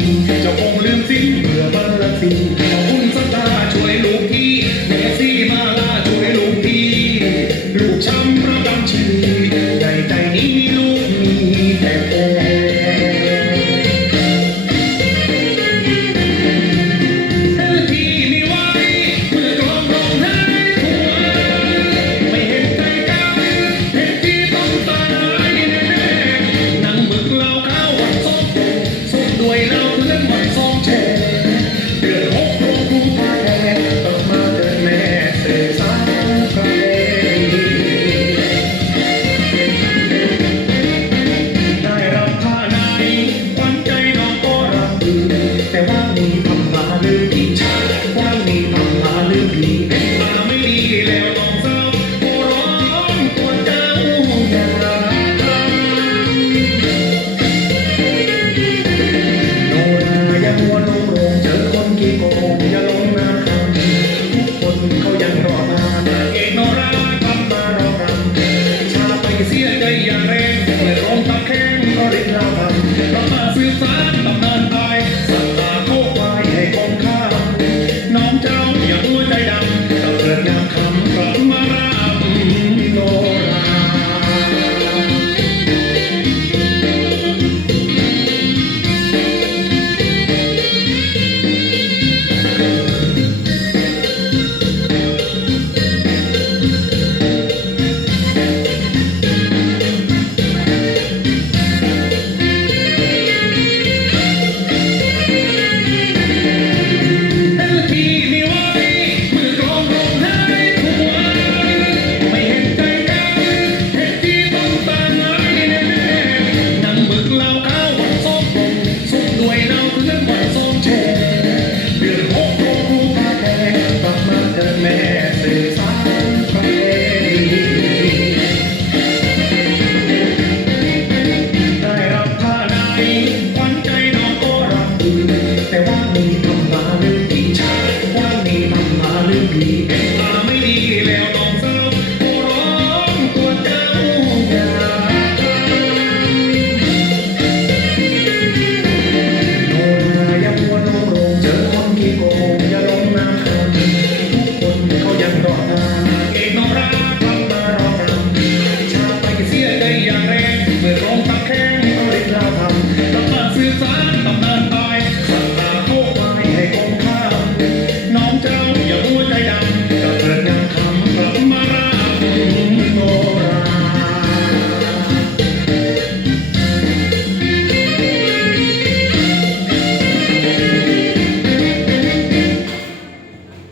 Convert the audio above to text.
Kể. 대단히 반말을 잊어.